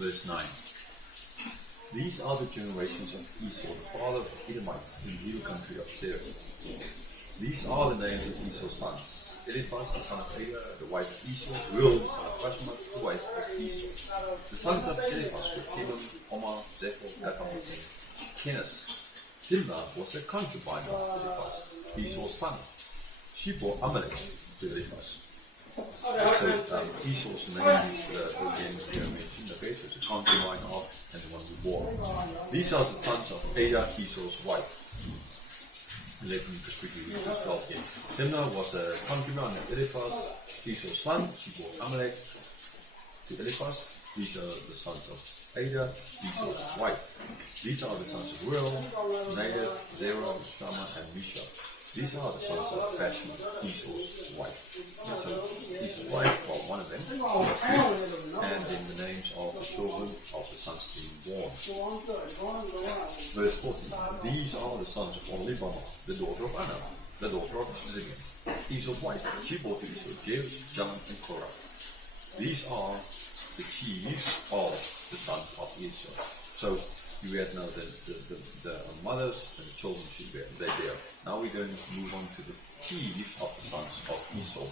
verse 9. These are the generations of Esau, the father of the Edomites, in the hill country of Seir. These are the names of Esau's sons. Eliphaz, the son of Ada, the wife of Esau, Reuel, the son of Bashma, the wife of Esau. The sons of Eliphaz were Timon, Omar, Zepho, Gatam, and Kenaz. Timnah was a concubine of Eliphaz, Esau's son. She bore Amalek to Eliphaz. So Esau's name is again here mentioned. Okay, so it's a concubine of and the one who bore. These are the sons of Ada, Esau's wife. Let me just quickly read this 12 here. Timnah was a concubine of Eliphaz, Esau's son. She bore Amalek to Eliphaz. These are the sons of Ada, Esau's wife. These are the sons of Reuel, Nadab, Zerah, Shammah, and Misha. These are the sons of Bashma, Esau's wife. So Esau's wife, well, one of them, and then the names of the children of the sons being born. Verse 14. These are the sons of Oholibamah, the daughter of Anna, the daughter of Zibion, Esau's wife. She bore to Esau Jeus, Jalan, and Korah. These are the chiefs of the sons of Esau. So you guys know the mothers and the children they bear. Now we're going to move on to the chiefs of the sons of Esau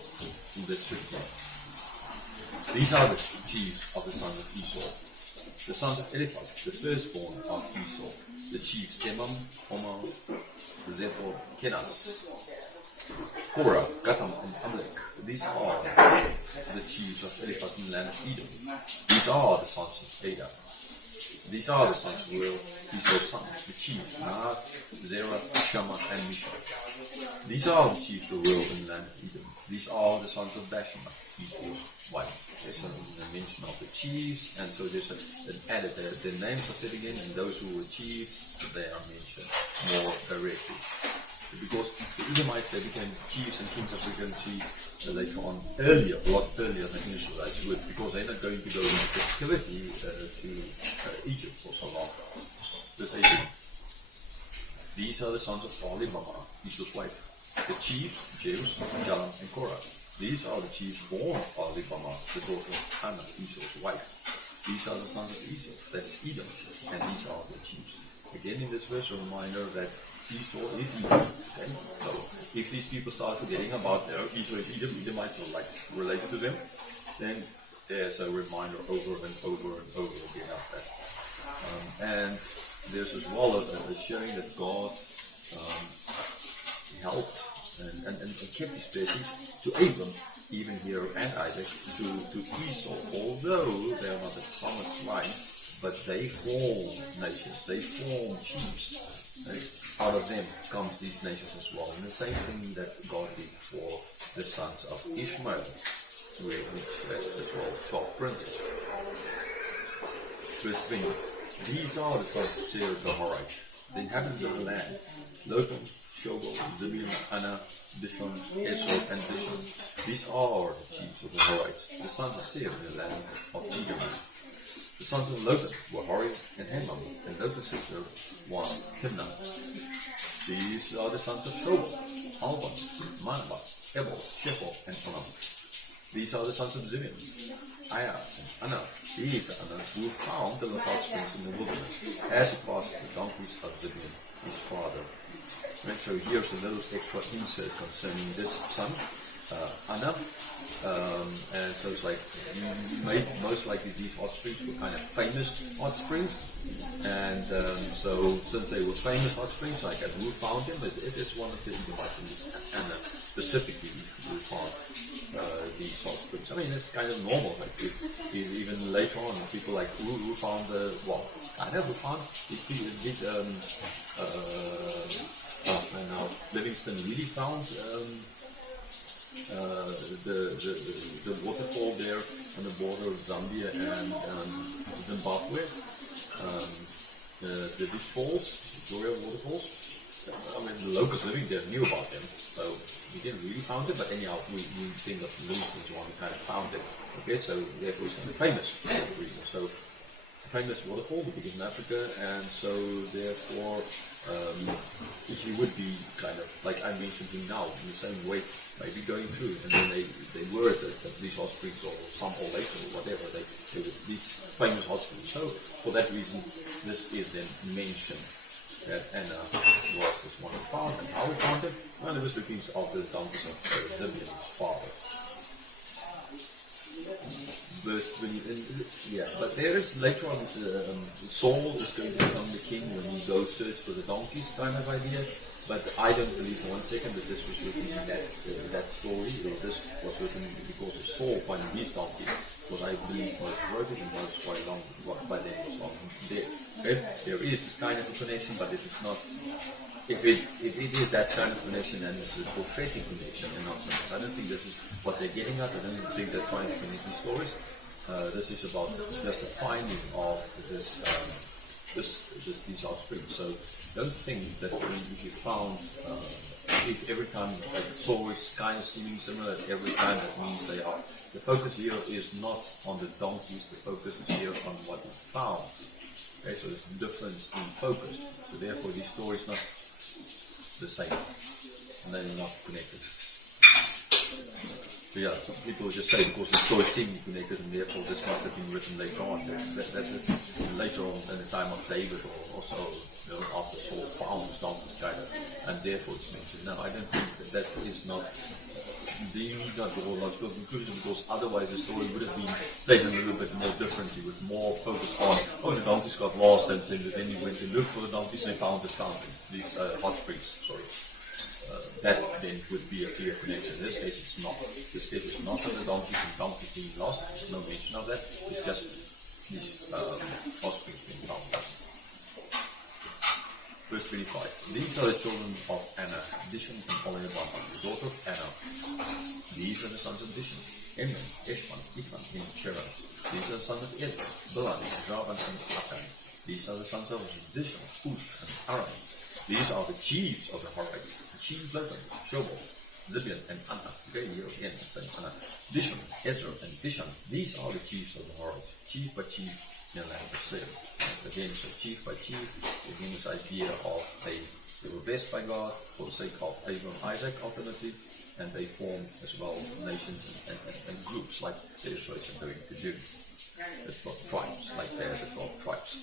in verse 15. These are the chiefs of the sons of Esau. The sons of Eliphaz, the firstborn of Esau. The chiefs Teman, Omar, Zepho, Kenaz, Korah, Gatam, and Amalek. These are the chiefs of Eliphaz in the land of Edom. These are the sons of Ada. These are the sons of Reuel, Esau's sons, the chiefs, Nadab, Zerah, Shammah, and Misha. These are the chiefs of Reuel in the land of Edom. These are the sons of Bashma, Esau's wife. There's a mention of the chiefs, and so there's an added, the names are said again, and those who were chiefs, they are mentioned more directly. Because the Edomites, they became chiefs and kings, as we're going to see later on, a lot earlier than the Israelites would, because they're not going to go into captivity to Egypt for so long. Verse 18. These are the sons of Oholibamah, Esau's wife. The chiefs, Jeus, Jalan, and Korah. These are the chiefs born of Oholibamah, the daughter of Anna, Esau's wife. These are the sons of Esau, that is Edom, and these are the chiefs. Again in this verse, a reminder that Esau is Edom. Okay? So if these people start forgetting about Esau is Edom, Edomites are like related to them, then there's a reminder over and over and over again of that. And there's as well a sharing that God helped and kept his blessings to Abram, even here, and Isaac, to Esau, although they are not a promised line, but they form nations, they form chiefs. Right? Out of them comes these nations as well. And the same thing that God did for the sons of Ishmael, which as well 12 princes. Verse 20. These are the sons of Seir the Horite, the inhabitants of the land, Lotan, Shobal, Zibion, Anna, Dishon, Esau, and Dishon. These are the chiefs of the Horites, the sons of Seir in the land of Edom. The sons of Lotan were Hori and Hemam, and Lotan's sister was Timnah. These are the sons of Shobal, Alban, Manabah, Ebal, Shephel, and Onam. These are the sons of Zibion, Aya, and Anna. These are Anna who found the lookout springs in the wilderness, as it was the donkeys of Zibion, his father. And so here's a little extra insert concerning this son, Anna. And so it's like, most likely these hot springs were kind of famous hot springs. And so since they were famous hot springs, like who found them? It is one of the Edomites, and specifically who found these hot springs. I mean, it's kind of normal. Like even later on, people like who found who found these Livingston really found the waterfall there on the border of Zambia and Zimbabwe. The big falls, Victoria waterfalls. I mean, the locals living there knew about them, so we didn't really found it. But anyhow, we think that Livingston's one kind of found it. Okay, so therefore it's famous for that reason. So famous waterfall, the biggest in Africa, and so therefore if you would be kind of like I mentioned him now in the same way, maybe going through, and then they were at these hot springs or some or later or whatever, they were these famous hot springs. So for that reason, this is then mentioned that Anna was this one who found, and how he found it. Well, it was looking after the donkeys of Zibeon's father. Verse 20, yeah, but there is later on Saul is going to become the king when he goes search for the donkeys kind of idea, but I don't believe for 1 second that this was written in that story, or this was written because of Saul finding his donkey, because I believe it was wrote it and was quite long, by then it was long dead. Okay? There is this kind of a connection, but it is not. If it is that kind of connection, then it's a prophetic connection and not something. I don't think this is what they're getting at. I don't even think they're trying to connect these stories. This is about just the finding of these offspring. So don't think that if you found, if every time a story is kind of seeming similar, every time that means they are. The focus here is not on the donkeys. The focus is here on what we found. Okay, so there's a difference in focus. So therefore, these stories not the same, and they're not connected. So yeah, some people just say because the stories seem to be connected, and therefore this must have been written later on. That is later on in the time of David, or also after Saul found his donkeys kind of, and therefore it's mentioned. No, I don't think that is not. You need not draw a logical conclusion, because otherwise the story would have been stated a little bit more differently, with more focus on the donkeys got lost, and then he went to look for the donkeys and found the fountains, these hot springs. Sorry, that then would be a clear connection. In this case, it's not. This case is not on the donkeys and donkeys being lost. There's no mention of that. It's just these hot springs being found. Verse 25. These are the children of Anna, Dishon and Oholibamah, the daughter of Anna. These are the sons of Dishon, Emran, Eshban, Ikman, and Sheran. These are the sons of Edom, Bilan, Javan, and Akan. These are the sons of Dishon, Cush, and Aram. These are the chiefs of the Horites, the chief Lotan, Shobal, Zibeon, and Anna. Okay, here again, Anna. Dishon, Ezra, and Dishan. These are the chiefs of the Horites, chief by chief in the land of Seir. Again, so chief by chief, again, this idea of they were blessed by God for the sake of Abraham and Isaac, ultimately, and they formed as well nations and groups like the Israelites are going to do. They've got tribes, like they're 12 tribes.